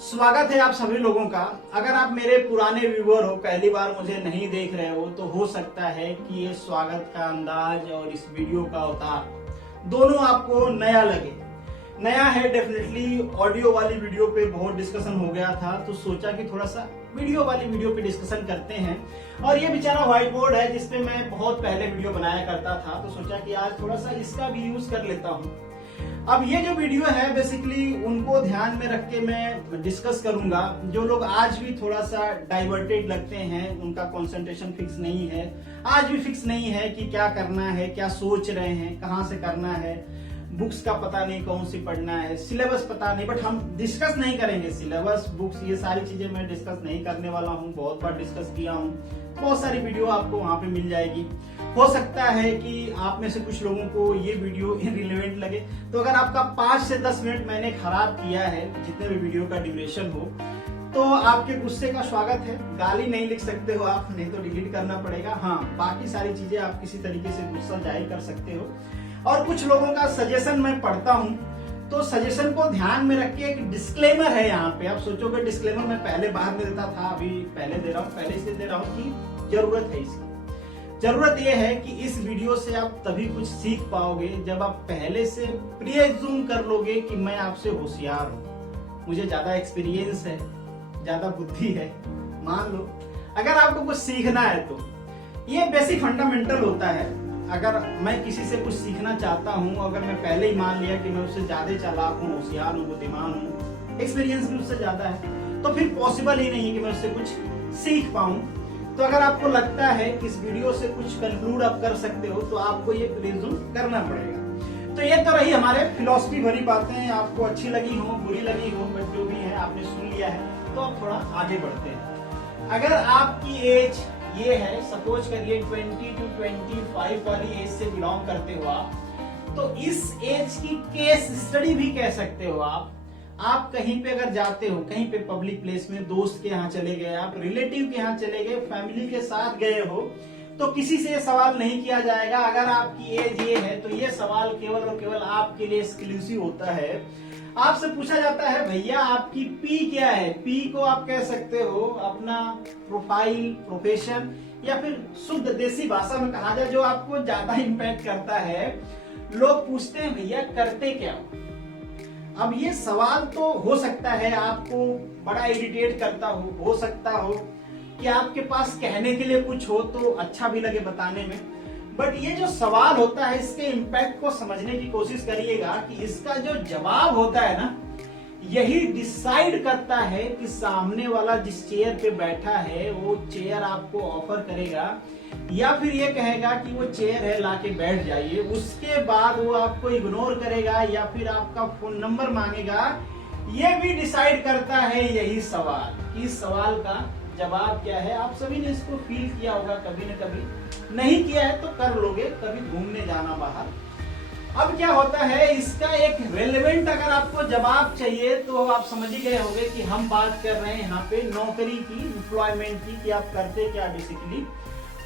स्वागत है आप सभी लोगों का। अगर आप मेरे पुराने व्यूअर हो, पहली बार मुझे नहीं देख रहे हो, तो हो सकता है कि ये स्वागत का अंदाज और इस वीडियो का अवतार दोनों आपको नया लगे। नया है डेफिनेटली। ऑडियो वाली वीडियो पे बहुत डिस्कशन हो गया था, तो सोचा कि थोड़ा सा वीडियो वाली वीडियो पे डिस्कशन करते हैं। और ये बेचारा व्हाइट बोर्ड है जिसपे मैं बहुत पहले वीडियो बनाया करता था, तो सोचा कि आज थोड़ा सा इसका भी यूज कर लेता हूँ। अब ये जो वीडियो है बेसिकली उनको ध्यान में रख के मैं डिस्कस करूंगा। जो लोग आज भी थोड़ा सा डाइवर्टेड लगते हैं, उनका कंसंट्रेशन फिक्स नहीं है, आज भी फिक्स नहीं है कि क्या करना है, क्या सोच रहे हैं, कहाँ से करना है, बुक्स का पता नहीं कौन सी पढ़ना है, सिलेबस पता नहीं। बट हम डिस्कस नहीं करेंगे सिलेबस, बुक्स, ये सारी चीजें मैं डिस्कस नहीं करने वाला हूँ। बहुत बार डिस्कस किया हूँ, बहुत सारी वीडियो आपको वहां पे मिल जाएगी। हो सकता है कि आप में से कुछ लोगों को ये वीडियो इररिलेवेंट लगे, तो अगर आपका 5 से 10 मिनट मैंने खराब किया है, जितने भी वीडियो का ड्यूरेशन हो, तो आपके गुस्से का स्वागत है। गाली नहीं लिख सकते हो आप, नहीं तो डिलीट करना पड़ेगा। हाँ, बाकी सारी चीजें आप किसी तरीके से गुस्सा जाहिर कर सकते हो। और कुछ लोगों का सजेशन मैं पढ़ता हूँ, तो सजेशन को ध्यान में रख के एक डिस्क्लेमर है यहाँ पे। आप सोचोगे डिस्क्लेमर मैं पहले बाद में देता था, अभी पहले दे रहा हूँ। पहले इसलिए दे रहा हूँ कि जरूरत है इसकी। जरूरत यह है कि इस वीडियो से आप तभी कुछ सीख पाओगे जब आप पहले से प्रीअज्यूम कर लोगे कि मैं आपसे होशियार हूँ, मुझे ज्यादा एक्सपीरियंस है, ज्यादा बुद्धि है। मान लो अगर आपको कुछ सीखना है तो ये बेसिक फंडामेंटल होता है। अगर मैं किसी से कुछ सीखना चाहता हूँ, अगर मैं पहले ही मान लिया कि मैं उससे ज्यादा चालाक हूँ, होशियार हूँ, बुद्धिमान हूँ, एक्सपीरियंस भी उससे ज्यादा है, तो फिर पॉसिबल ही नहीं है कि मैं उससे कुछ सीख पाऊं। तो अगर आपको लगता है कि इस वीडियो से कुछ कंक्लूड आप कर सकते हो, तो आपको ये प्रिज्यूम करना पड़ेगा। तो ये तो रही हमारे फिलॉसफी भरी बातें। आपको अच्छी लगी हो, बुरी लगी हो, बट जो भी है आपने सुन लिया है, तो अब थोड़ा आगे बढ़ते हैं। अगर आपकी एज ये है, सपोज करिए 20 to 25 वाली एज से बिलोंग करते हो आप, तो इस एज की केस स्टडी भी कह सकते हो आप। आप कहीं पे अगर जाते हो, कहीं पे पब्लिक प्लेस में, दोस्त के यहाँ चले गए, आप रिलेटिव के यहाँ चले गए, फैमिली के साथ गए हो, तो किसी से ये सवाल नहीं किया जाएगा अगर आपकी एज ये है, तो ये सवाल केवल और केवल आपके लिए एक्सक्लूसिव होता है। आपसे पूछा जाता है भैया आपकी पी क्या है। पी को आप कह सकते हो अपना प्रोफाइल, प्रोफेशन, या फिर शुद्ध देसी भाषा में कहा जाए जो आपको ज्यादा इम्पैक्ट करता है। लोग पूछते हैं भैया करते क्या हो। अब ये सवाल तो हो सकता है आपको बड़ा इरिटेट करता हो सकता हो कि आपके पास कहने के लिए कुछ हो तो अच्छा भी लगे बताने में, बट ये जो सवाल होता है इसके इम्पैक्ट को समझने की कोशिश करिएगा कि इसका जो जवाब होता है ना, यही डिसाइड करता है कि सामने वाला जिस चेयर पे बैठा है वो चेयर आपको ऑफर करेगा, या फिर ये कहेगा कि वो चेयर है लाके बैठ जाइए। उसके बाद वो आपको इग्नोर करेगा या फिर आपका फोन नंबर मांगेगा। ये भी डिसाइड करता है यही सवाल, कि इस सवाल का जवाब क्या है। आप सभी ने इसको फील किया होगा कभी न कभी, नहीं किया है तो कर लोगे कभी घूमने जाना बाहर। अब क्या होता है, इसका एक रेलेवेंट अगर आपको जवाब चाहिए तो आप समझ ही गए होंगे कि हम बात कर रहे हैं यहाँ पे नौकरी की, एम्प्लॉयमेंट की, कि आप करते क्या बेसिकली।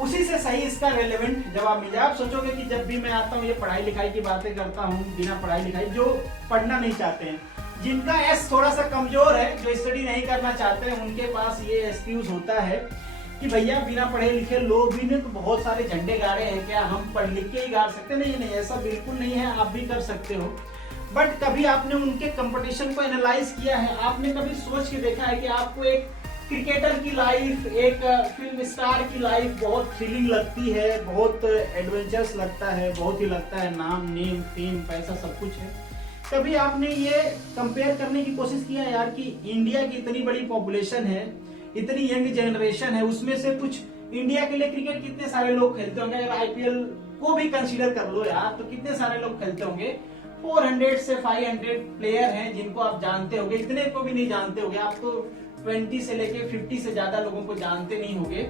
उसी से सही इसका रेलेवेंट जवाब मिल जाए। आप सोचोगे कि जब भी मैं आता हूँ ये पढ़ाई लिखाई की बातें करता हूँ, बिना पढ़ाई लिखाई, जो पढ़ना नहीं चाहते हैं, जिनका एस थोड़ा सा कमजोर है, जो स्टडी नहीं करना चाहते हैं, उनके पास ये एक्सक्यूज होता है कि भैया बिना पढ़े लिखे लोग भी ने तो बहुत सारे झंडे गाड़े हैं, क्या हम पढ़ लिख के ही गाड़ सकते? नहीं नहीं, ऐसा बिल्कुल नहीं है, आप भी कर सकते हो। बट कभी आपने उनके कंपटीशन को एनालाइज किया है? आपने कभी सोच के देखा है कि आपको एक क्रिकेटर की लाइफ, एक फिल्म स्टार की लाइफ बहुत थ्रिलिंग लगती है, बहुत एडवेंचरस लगता है, बहुत ही लगता है, नाम, नेम, फेम, पैसा सब कुछ है। कभी आपने ये कंपेयर करने की कोशिश किया यार कि इंडिया की इतनी बड़ी पॉपुलेशन है, इतनी यंग जनरेशन है, उसमें से कुछ इंडिया के लिए क्रिकेट कितने सारे लोग खेलते होंगे? अगर आईपीएल को भी कंसीडर कर लो यार, तो कितने सारे लोग खेलते होंगे? 400 से 500 प्लेयर हैं जिनको आप जानते होंगे। इतने को भी नहीं जानते होंगे आप तो 20 से लेके 50 से ज्यादा लोगों को जानते नहीं होंगे।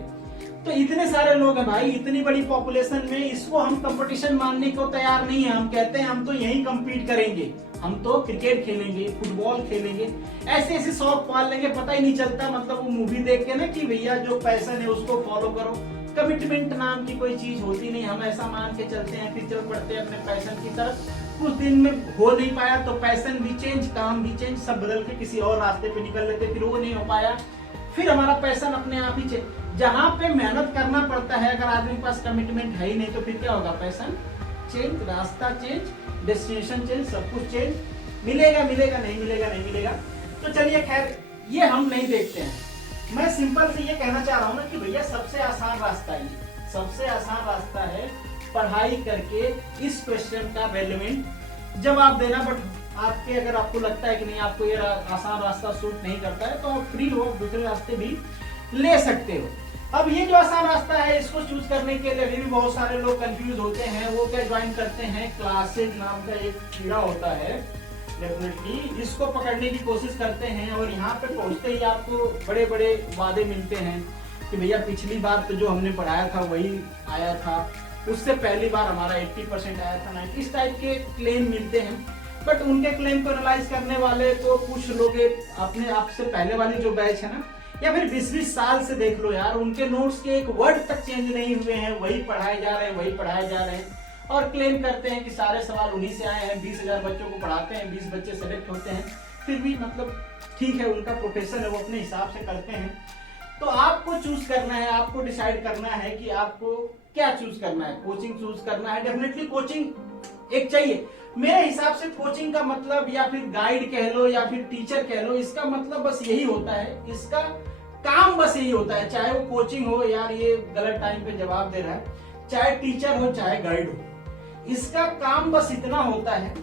तो इतने सारे लोग हैं भाई, इतनी बड़ी पॉपुलेशन में, इसको हम कंपटीशन मानने को तैयार नहीं है। हम कहते हैं हम तो यही कम्पीट करेंगे, हम तो क्रिकेट खेलेंगे, फुटबॉल खेलेंगे, ऐसे ऐसे शौक पाल लेंगे, पता ही नहीं चलता। मतलब वो मूवी देख के ना कि भैया जो पैशन है उसको फॉलो करो, कमिटमेंट नाम की कोई चीज होती नहीं। हम ऐसा मान के चलते हैं, फिर चल पड़ते हैं अपने पैशन की तरफ। कुछ दिन में हो नहीं पाया तो पैशन भी चेंज, काम भी चेंज, सब बदल के किसी और रास्ते पे निकल लेते, फिर वो नहीं हो पाया, फिर हमारा पैशन अपने आप ही चेंज। जहां पे मेहनत करना पड़ता है, अगर आदमी के पास कमिटमेंट है ही नहीं तो फिर क्या होगा? पैशन चेंज, रास्ता चेंज, डेस्टिनेशन चेंज, सब कुछ चेंज। मिलेगा मिलेगा, नहीं मिलेगा नहीं मिलेगा। तो चलिए खैर, ये हम नहीं देखते हैं। मैं सिंपल से ये कहना चाह रहा हूँ ना कि भैया सबसे आसान रास्ता है, सबसे आसान रास्ता है पढ़ाई करके इस क्वेश्चन का रेलेवेंट जवाब देना। बट आपके, अगर आपको लगता है कि नहीं आपको ये आसान रास्ता सूट नहीं करता है तो आप फ्री हो, दूसरे रास्ते भी ले सकते हो। अब ये जो आसान रास्ता है इसको चूज करने के लिए भी बहुत सारे लोग कंफ्यूज होते हैं। वो क्या ज्वाइन करते हैं, क्लासेज नाम का एक कीड़ा होता है, डेफिनेटली इसको पकड़ने की कोशिश करते हैं। और यहाँ पे पहुंचते ही आपको बड़े बड़े वादे मिलते हैं कि भैया पिछली बार तो जो हमने पढ़ाया था वही आया था, उससे पहली बार हमारा 80% आया था, 90, इस टाइप के क्लेम मिलते हैं। बट उनके क्लेम को एनालाइज करने वाले तो कुछ लोग अपने आप से पहले वाली जो बैच है ना, या फिर 20-20 साल से देख लो यार, उनके नोट्स के एक वर्ड तक चेंज नहीं हुए हैं, वही पढ़ाए जा रहे हैं, वही पढ़ाए जा रहे हैं। और क्लेम करते हैं कि सारे सवाल उन्हीं से आए हैं, 20,000 बच्चों को पढ़ाते हैं, 20 बच्चे सेलेक्ट होते हैं। फिर भी मतलब ठीक है, उनका प्रोफेशन है, वो अपने हिसाब से करते हैं। तो आपको चूज करना है, आपको डिसाइड करना है कि आपको क्या चूज करना है। कोचिंग चूज करना है, डेफिनेटली कोचिंग एक चाहिए। मेरे हिसाब से कोचिंग का मतलब, या फिर गाइड कह लो या फिर टीचर कह लो, इसका मतलब बस यही होता है, इसका काम बस यही होता है। चाहे वो कोचिंग हो, यार ये गलत टाइम पे जवाब दे रहा है, चाहे टीचर हो चाहे गाइड हो, इसका काम बस इतना होता है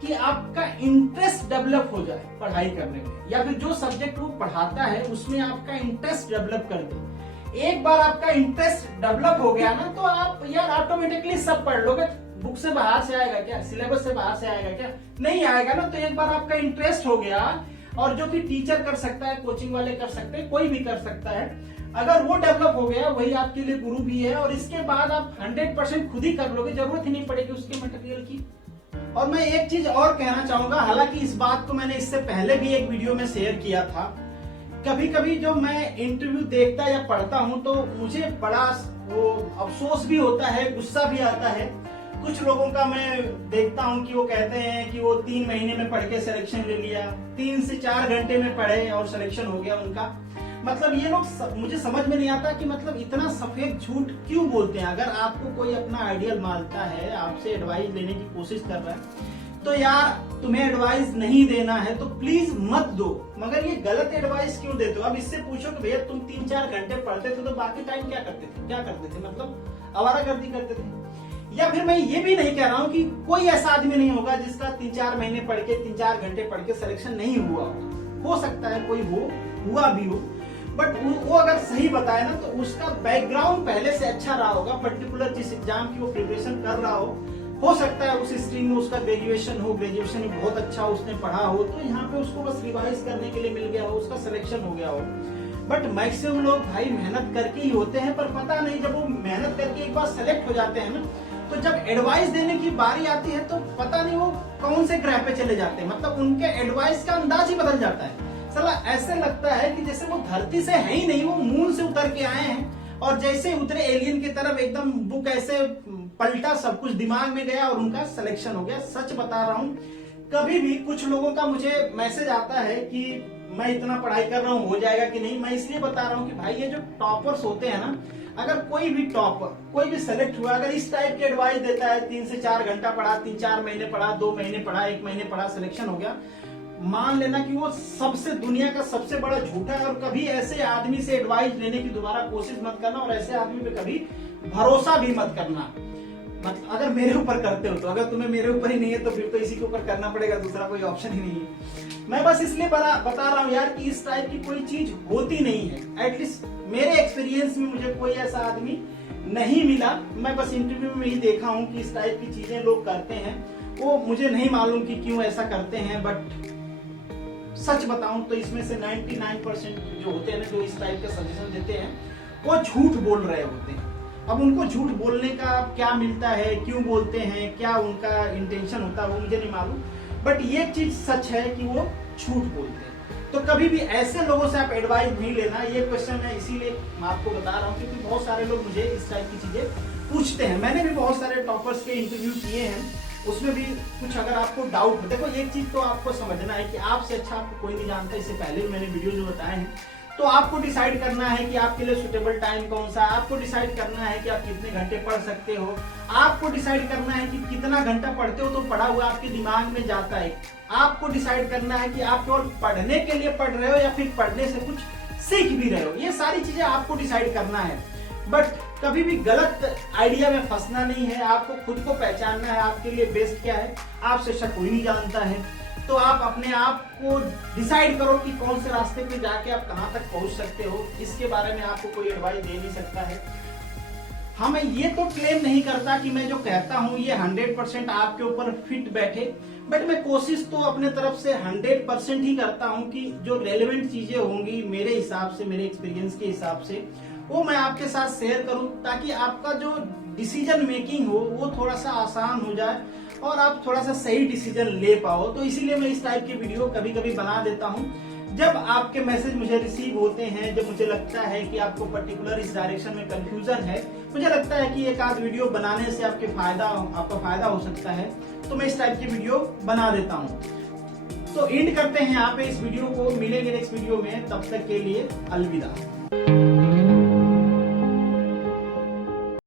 कि आपका इंटरेस्ट डेवलप हो जाए पढ़ाई करने में, या फिर जो सब्जेक्ट वो पढ़ाता है उसमें आपका इंटरेस्ट डेवलप कर दे। एक बार आपका इंटरेस्ट डेवलप हो गया ना, तो आप यार ऑटोमेटिकली सब पढ़ लोगे। बुक से बाहर से आएगा क्या, सिलेबस से बाहर से आएगा क्या? नहीं आएगा ना। तो एक बार आपका इंटरेस्ट हो गया, और जो कि टीचर कर सकता है, कोचिंग वाले कर सकते हैं, कोई भी कर सकता है, अगर वो डेवलप हो गया, वही आपके लिए गुरु भी है। और इसके बाद आप 100% खुद ही कर लोगे, जरूरत ही नहीं पड़ेगी उसके मटेरियल की। और मैं एक चीज और कहना चाहूंगा, हालांकि इस बात को मैंने इससे पहले भी एक वीडियो में शेयर किया था। कभी कभी जो मैं इंटरव्यू देखता या पढ़ता हूं तो मुझे बड़ा वो अफसोस भी होता है, गुस्सा भी आता है। कुछ लोगों का मैं देखता हूं कि वो कहते हैं कि वो 3 महीने में पढ़ के सिलेक्शन ले लिया, 3 से 4 घंटे में पढ़े और सिलेक्शन हो गया उनका। मतलब ये लोग, मुझे समझ में नहीं आता कि मतलब इतना सफेद झूठ क्यों बोलते हैं। अगर आपको कोई अपना आइडियल मानता है, आपसे एडवाइस लेने की कोशिश कर रहा है, तो यार तुम्हें एडवाइस नहीं देना है तो प्लीज मत दो। मगर ये गलत एडवाइस क्यों देते हो? अब इससे पूछो कि भैया तुम 3-4 घंटे पढ़ते थे तो बाकी टाइम क्या करते थे? क्या करते थे? मतलब आवारागर्दी करते थे। या फिर मैं ये भी नहीं कह रहा हूँ कि कोई ऐसा आदमी नहीं होगा जिसका 3-4 महीने पढ़ के, 3-4 घंटे पढ़ के सिलेक्शन नहीं हुआ हो सकता है कोई हो, हुआ भी हो। बट वो अगर सही बताए ना तो उसका बैकग्राउंड पहले से अच्छा रहा होगा, पर्टिकुलर जिस एग्जाम की वो प्रिपरेशन कर रहा हो सकता है उस स्ट्रीम में उसका ग्रेजुएशन हो, ग्रेजुएशन में बहुत अच्छा उसने पढ़ा हो, तो यहाँ पे उसको बस रिवाइज करने के लिए मिल गया हो, उसका सिलेक्शन हो गया हो। बट मैक्सिमम लोग भाई मेहनत करके ही होते हैं, पर पता नहीं जब वो मेहनत करके एक बार सेलेक्ट हो जाते हैं ना, तो जब एडवाइस देने की बारी आती है तो पता नहीं वो कौन से ग्रह पे चले जाते हैं। मतलब उनके एडवाइस का अंदाज ही बदल जाता है। साला ऐसे लगता है कि जैसे वो धरती से है ही नहीं, वो मून से उतर के आए हैं, और जैसे उतरे एलियन की तरफ एकदम बुक ऐसे पलटा, सब कुछ दिमाग में गया और उनका सिलेक्शन हो गया। सच बता रहा हूँ, कभी भी कुछ लोगों का मुझे मैसेज आता है कि मैं इतना पढ़ाई कर रहा हूँ, हो जाएगा कि नहीं। मैं इसलिए बता रहा हूँ कि भाई ये जो टॉपर्स होते हैं ना, अगर कोई भी टॉपर, कोई भी सेलेक्ट हुआ, अगर इस टाइप की एडवाइस देता है, 3 से 4 घंटा पढ़ा, 3-4 महीने पढ़ा, 2 महीने पढ़ा, 1 महीने पढ़ा, सिलेक्शन हो गया, मान लेना कि वो सबसे दुनिया का सबसे बड़ा झूठा है। और कभी ऐसे आदमी से एडवाइस लेने की दोबारा कोशिश मत करना, और ऐसे आदमी पे कभी भरोसा भी मत करना। मतलब अगर मेरे ऊपर करते हो तो, अगर तुम्हें मेरे ऊपर ही नहीं है तो फिर तो इसी के ऊपर करना पड़ेगा, दूसरा कोई ऑप्शन ही नहीं है। मैं बस इसलिए बता रहा हूँ यार कि इस टाइप की कोई चीज होती नहीं है। एटलीस्ट मेरे एक्सपीरियंस में मुझे कोई ऐसा आदमी नहीं मिला। मैं बस इंटरव्यू में ही देखा हूँ कि इस टाइप की चीजें लोग करते हैं। वो मुझे नहीं मालूम कि क्यों ऐसा करते हैं, बट सच बताऊं तो इसमें से 99% जो होते हैं ना, जो इस टाइप का सजेशन देते हैं, वो झूठ बोल रहे होते हैं। अब उनको झूठ बोलने का क्या मिलता है, क्यों बोलते हैं, क्या उनका इंटेंशन होता है, वो मुझे नहीं मालूम। बट ये चीज सच है कि वो झूठ बोलते हैं। तो कभी भी ऐसे लोगों से आप एडवाइस नहीं लेना। ये क्वेश्चन मैं इसीलिए मैं आपको बता रहा हूँ क्योंकि बहुत सारे लोग मुझे इस टाइप की चीजें पूछते हैं। मैंने भी बहुत सारे टॉपर्स के इंटरव्यू किए हैं, उसमें भी कुछ अगर आपको डाउट हो, देखो एक चीज तो आपको समझना है कि आपसे अच्छा आपको कोई नहीं जानता। इससे पहले भी मैंने वीडियो जो बताए हैं, तो आपको डिसाइड करना है कि आपके लिए सुटेबल टाइम कौन सा है, आपको डिसाइड करना है कि आप कितने घंटे पढ़ सकते हो, आपको डिसाइड करना है कि कितना घंटा पढ़ते हो तो पढ़ा हुआ आपके दिमाग में जाता है, आपको डिसाइड करना है कि आप केवल पढ़ने के लिए पढ़ रहे हो या फिर पढ़ने से कुछ सीख भी रहे हो। ये सारी चीजें आपको डिसाइड करना है। बट कभी भी गलत आइडिया में फंसना नहीं है, आपको खुद को पहचानना है आपके लिए बेस्ट क्या है। आपसे अच्छा कोई नहीं जानता है, तो आप अपने आप को डिसाइड करो कि कौन से रास्ते पे जाके आप कहां तक पहुंच सकते हो। इसके बारे में आपको कोई एडवाइस दे नहीं सकता है। हाँ, मैं ये तो क्लेम नहीं करता कि मैं जो कहता हूँ ये 100% आपके ऊपर फिट बैठे, बट मैं कोशिश तो अपने तरफ से 100% ही करता हूँ कि जो रेलेवेंट चीजें होंगी मेरे हिसाब से, मेरे एक्सपीरियंस के हिसाब से, वो मैं आपके साथ शेयर करूं, ताकि आपका जो डिसीजन मेकिंग हो वो थोड़ा सा आसान हो जाए और आप थोड़ा सा सही डिसीजन ले पाओ। तो इसीलिए मैं इस टाइप के वीडियो कभी कभी बना देता हूं। जब आपके मैसेज मुझे रिसीव होते हैं, जब मुझे लगता है कि आपको पर्टिकुलर इस डायरेक्शन में कंफ्यूजन है, मुझे लगता है कि एक आध वीडियो बनाने से आपका फायदा हो सकता है, तो मैं इस टाइप की वीडियो बना देता हूँ। तो एंड करते हैं यहाँ पे इस वीडियो को, मिलेंगे नेक्स्ट वीडियो में, तब तक के लिए अलविदा।